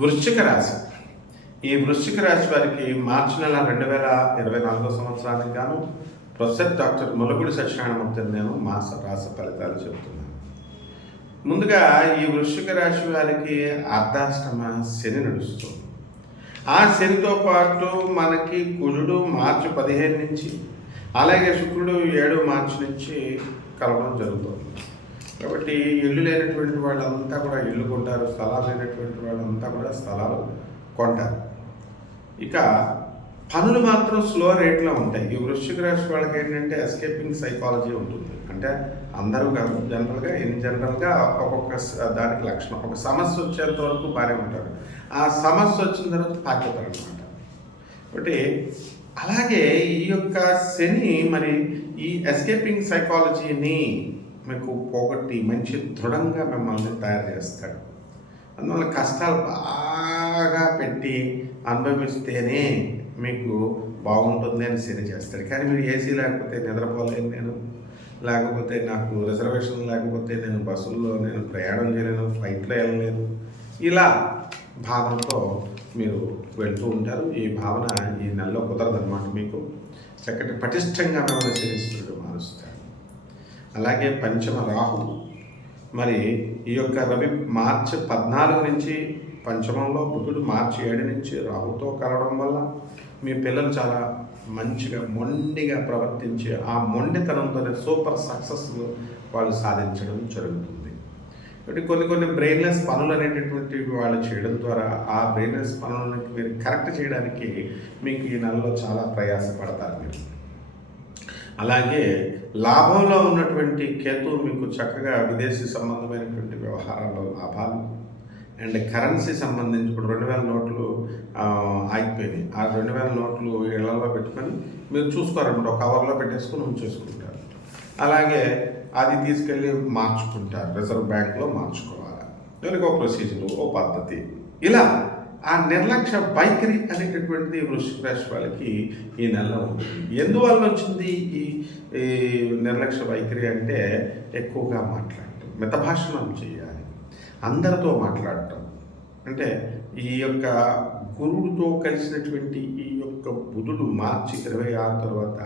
వృశ్చిక రాశి. ఈ వృశ్చిక రాశి వారికి మార్చి నెల 2024 సంవత్సరానికి గాను ప్రొఫెసర్ డాక్టర్ ములగుడి సత్యనారాయణమూర్తి నేను మాస రాశి ఫలితాలు చెబుతున్నాను. ముందుగా ఈ వృశ్చిక రాశి వారికి అర్ధాష్టమ శని నడుస్తుంది. ఆ శనితో పాటు మనకి కుజుడు మార్చి 15 నుంచి, అలాగే శుక్రుడు 7 మార్చి నుంచి కలవడం జరుగుతుంది. కాబట్టి ఇల్లు లేనటువంటి వాళ్ళంతా కూడా ఇల్లు కొంటారు, స్థలాలు లేనటువంటి వాళ్ళంతా కూడా స్థలాలు కొంటారు. ఇక పనులు మాత్రం స్లో రేట్లో ఉంటాయి. ఈ వృశ్చిక రాశి వాళ్ళకి ఏంటంటే ఎస్కేపింగ్ సైకాలజీ ఉంటుంది. అంటే అందరూ కాదు, జనరల్గా ఒక్కొక్క దానికి లక్షణం. ఒక సమస్య వచ్చేంత వరకు బాగానే ఉంటారు, ఆ సమస్య వచ్చిన తర్వాత పారిపోతారు అనమాట. కాబట్టి అలాగే ఈ యొక్క శని మరి ఈ ఎస్కేపింగ్ సైకాలజీని మీకు పోగొట్టి మంచి దృఢంగా మిమ్మల్ని తయారు చేస్తాడు. అందువల్ల కష్టాలు బాగా పెట్టి అనుభవిస్తేనే మీకు బాగుంటుంది అని శని చేస్తాడు. కానీ మీరు ఏసీ లేకపోతే నిద్రపోలేను నేను, లేకపోతే నాకు రిజర్వేషన్ లేకపోతే నేను బస్సుల్లో నేను ప్రయాణం చేయలేను, ఫ్లైట్లో వెళ్ళలేను, ఇలా భావనతో మీరు వెళ్తూ ఉంటారు. ఈ భావన ఈ నెలలో కుదరదన్నమాట. మీకు చక్కటి పటిష్టంగా మిమ్మల్ని శనిశ్వరుడు మారుస్తాడు. అలాగే పంచమ రాహు, మరి ఈ యొక్క రవి మార్చి 14 నుంచి పంచమంలో, బుధుడు మార్చి 7 నుంచి రాహుతో కలవడం వల్ల మీ పిల్లలు చాలా మంచిగా మొండిగా ప్రవర్తించి ఆ మొండితనంతోనే సూపర్ సక్సెస్ వాళ్ళు సాధించడం జరుగుతుంది. కాబట్టి కొన్ని బ్రెయిన్లెస్ పనులు అనేటటువంటివి వాళ్ళు చేయడం ద్వారా ఆ బ్రెయిన్లెస్ పనులను మీరు కరెక్ట్ చేయడానికి మీకు ఈ నెలలో చాలా ప్రయాసపడతారు మీరు. అలాగే లాభంలో ఉన్నటువంటి కేతు మీకు చక్కగా విదేశీ సంబంధమైనటువంటి వ్యవహారాల్లో లాభాలు అండ్ కరెన్సీ సంబంధించి ఇప్పుడు 2000 నోట్లు ఆగిపోయినాయి. ఆ 2000 నోట్లు ఇళ్లలో పెట్టుకొని మీరు చూసుకోరన్నమాట, ఒక కవర్లో పెట్టేసుకొని ఉంచేసుకుంటారు. అలాగే అది తీసుకెళ్ళి మార్చుకుంటారు, రిజర్వ్ బ్యాంక్లో మార్చుకోవాలి. దానికి ఒక ప్రొసీజర్, ఓ పద్ధతి. ఇలా ఆ నిర్లక్ష్య వైఖరి అనేటటువంటిది వృశ్చిక రాశి వాళ్ళకి ఈ నెలలో ఉంటుంది. ఎందువల్ల వచ్చింది ఈ నిర్లక్ష్య వైఖరి అంటే ఎక్కువగా మాట్లాడటం, మితభాషణం చేయాలి, అందరితో మాట్లాడటం. అంటే ఈ యొక్క గురువుతో కలిసినటువంటి ఈ యొక్క బుధుడు మార్చి 26 తర్వాత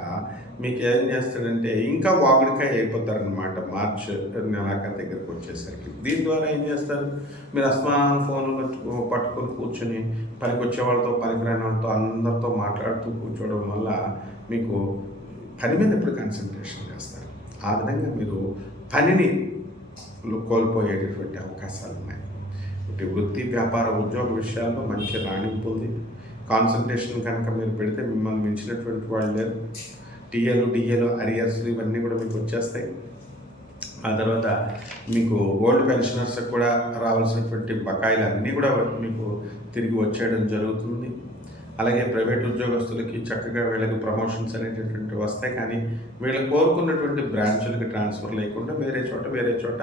మీకు ఏం చేస్తాడంటే ఇంకా వాగుడికాయ అయిపోతారనమాట. మార్చి నెలాఖరు దగ్గరకు వచ్చేసరికి దీని ద్వారా ఏం చేస్తారు, మీరు అస్మాన్ ఫోన్లు పట్టుకొని కూర్చొని పనికొచ్చే వాళ్ళతో పనికిరాని వాళ్ళతో అందరితో మాట్లాడుతూ కూర్చోవడం వల్ల మీకు పని మీద ఎప్పుడు కాన్సన్ట్రేషన్ చేస్తారు. ఆ విధంగా మీరు పనిని కోల్పోయేటటువంటి అవకాశాలు ఉన్నాయి. వృత్తి, వ్యాపార, ఉద్యోగ విషయాల్లో మంచి రాణింపు ఉంది. కాన్సన్ట్రేషన్ కనుక మీరు పెడితే మిమ్మల్ని మించినటువంటి వాళ్ళు లేరు. డిఏలు అరియర్స్లు ఇవన్నీ కూడా మీకు వచ్చేస్తాయి. ఆ తర్వాత మీకు ఓల్డ్ పెన్షనర్స్కి కూడా రావాల్సినటువంటి బకాయిలు అన్నీ కూడా మీకు తిరిగి వచ్చేయడం జరుగుతుంది. అలాగే ప్రైవేట్ ఉద్యోగస్తులకి చక్కగా వీళ్ళకి ప్రమోషన్స్ అనేటటువంటి వస్తాయి. కానీ వీళ్ళు కోరుకున్నటువంటి బ్రాంచులకి ట్రాన్స్ఫర్ లేకుండా వేరే చోట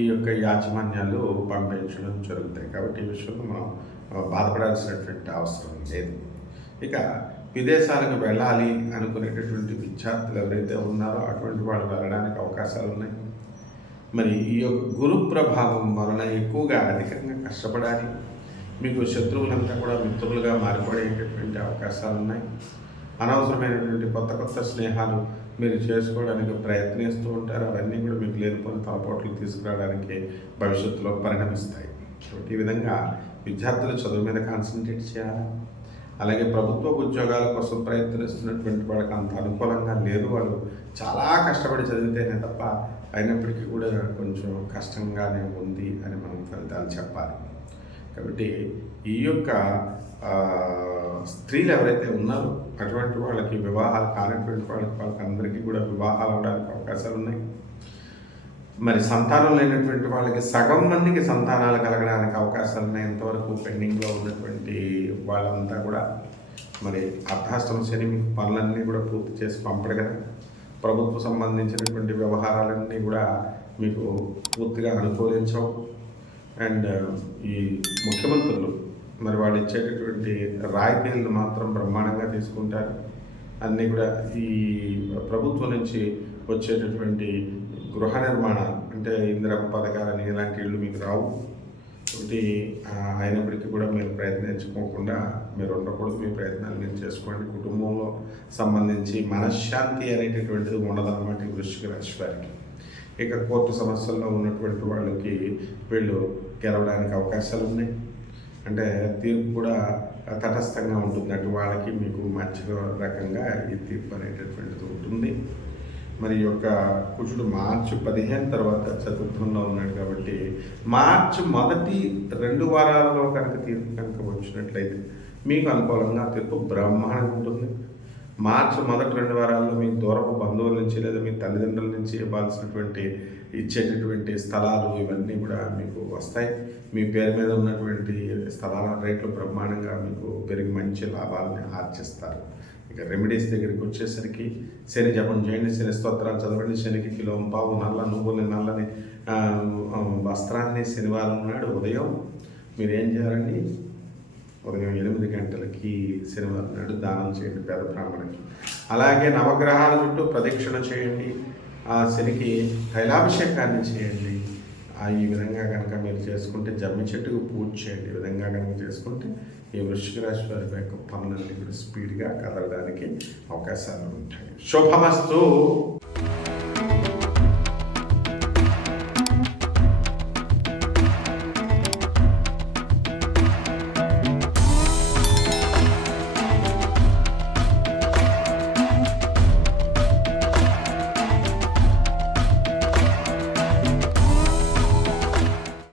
ఈ యొక్క యాజమాన్యాలు పంపించడం జరుగుతాయి. కాబట్టి ఈ విషయంలో మనం బాధపడాల్సినటువంటి అవసరం లేదు. ఇక విదేశాలకు వెళ్ళాలి అనుకునేటటువంటి విద్యార్థులు ఎవరైతే ఉన్నారో అటువంటి వాళ్ళు వెళ్ళడానికి అవకాశాలు ఉన్నాయి. మరి ఈ యొక్క గురు ప్రభావం వలన ఎక్కువగా అధికంగా కష్టపడాలి. మీకు శత్రువులంతా కూడా మిత్రులుగా మారిపడేటటువంటి అవకాశాలు ఉన్నాయి. అనవసరమైనటువంటి కొత్త స్నేహాలు మీరు చేసుకోవడానికి ప్రయత్నిస్తూ ఉంటారు. అవన్నీ కూడా మీకు లేనిపోయిన తలపోట్లు తీసుకురావడానికి భవిష్యత్తులో పరిణమిస్తాయి. కాబట్టి ఈ విధంగా విద్యార్థులు చదువు మీద కాన్సన్ట్రేట్ చేయాలి. అలాగే ప్రభుత్వ ఉద్యోగాల కోసం ప్రయత్నిస్తున్నటువంటి వాళ్ళకి అంత అనుకూలంగా లేదు. వాళ్ళు చాలా కష్టపడి చదివితేనే తప్ప అయినప్పటికీ కూడా కొంచెం కష్టంగానే ఉంది అని మనం ఫలితాలు చెప్పాలి. కాబట్టి ఈ యొక్క స్త్రీలు ఎవరైతే ఉన్నారో అటువంటి వాళ్ళకి వివాహాలు కానటువంటి వాళ్ళకి అందరికీ కూడా వివాహాలు అవడానికి అవకాశాలు ఉన్నాయి. మరి సంతానం లేనటువంటి వాళ్ళకి సగం మందికి సంతానాలు కలగడానికి అవకాశాలు ఉన్నాయి. ఎంతవరకు పెండింగ్లో ఉన్నటువంటి వాళ్ళంతా కూడా మరి అర్ధాష్టమ శని మీకు పనులన్నీ కూడా పూర్తి చేసి పంపడు కదా. ప్రభుత్వ సంబంధించినటువంటి వ్యవహారాలన్నీ కూడా మీకు పూర్తిగా అనుకూలించవు. అండ్ ఈ ముఖ్యమంత్రులు మరి వాళ్ళు ఇచ్చేటటువంటి రాయితీలను మాత్రం బ్రహ్మాండంగా తీసుకుంటారు. అన్నీ కూడా ఈ ప్రభుత్వం నుంచి వచ్చేటటువంటి గృహ నిర్మాణాలు అంటే ఇందిరమ్మ పథకాలని ఇలాంటి ఇళ్ళు మీకు రావు. ఒకటి అయినప్పటికీ కూడా మీరు ప్రయత్నించుకోకుండా మీరు ఉండకూడదు. మీ ప్రయత్నాలు మీరు చేసుకోండి. కుటుంబంలో సంబంధించి మనశ్శాంతి అనేటటువంటిది ఉండదన్నమాట ఈ వృశ్చిక రాశి వారికి. ఇక కోర్టు సమస్యల్లో ఉన్నటువంటి వాళ్ళకి వీళ్ళు గెలవడానికి అవకాశాలు ఉన్నాయి. అంటే తీర్పు కూడా తటస్థంగా ఉంటుంది. అటు వాళ్ళకి మీకు మంచి రకంగా ఈ తీర్పు అనేటటువంటిది ఉంటుంది. మరి యొక్క కుజుడు మార్చి 15 తర్వాత చతుర్థంలో ఉన్నాడు కాబట్టి మార్చి మొదటి 2 వారాలలో కనుక తీర్పు కనుక వచ్చినట్లయితే మీకు అనుకూలంగా తీర్పు బ్రహ్మాండంగా ఉంటుంది. మార్చి మొదటి 2 వారాల్లో మీకు దూరపు బంధువుల నుంచి లేదా మీ తల్లిదండ్రుల నుంచి ఇవ్వాల్సినటువంటి ఇచ్చేటటువంటి స్థలాలు ఇవన్నీ కూడా మీకు వస్తాయి. మీ పేరు మీద ఉన్నటువంటి స్థలాల రేట్లు బ్రహ్మాండంగా మీకు పెరిగి మంచి లాభాలని ఆర్జిస్తారు. ఇక రెమెడీస్ దగ్గరికి వచ్చేసరికి శని జపం చేయండి, శని స్తోత్రాలు చదవండి, శనికి కిలోంపావు నల్ల నువ్వుని నల్లని వస్త్రాన్ని శనివారం నాడు ఉదయం మీరు ఏం చేయాలండి, ఉదయం 8 గంటలకి శనివారం నాడు దానం చేయండి పేద బ్రాహ్మణునికి. అలాగే నవగ్రహాల చుట్టూ ప్రదక్షిణ చేయండి, ఆ శనికి తైలాభిషేకాన్ని చేయండి. ఈ విధంగా కనుక మీరు చేసుకుంటే జమ్మి చెట్టుకు పూజ చేయండి. ఈ విధంగా కనుక చేసుకుంటే ఈ వృశ్చిక రాశి వారి యొక్క పనులన్నీ కూడా స్పీడ్గా కదలడానికి అవకాశాలు ఉంటాయి. శుభమస్తు.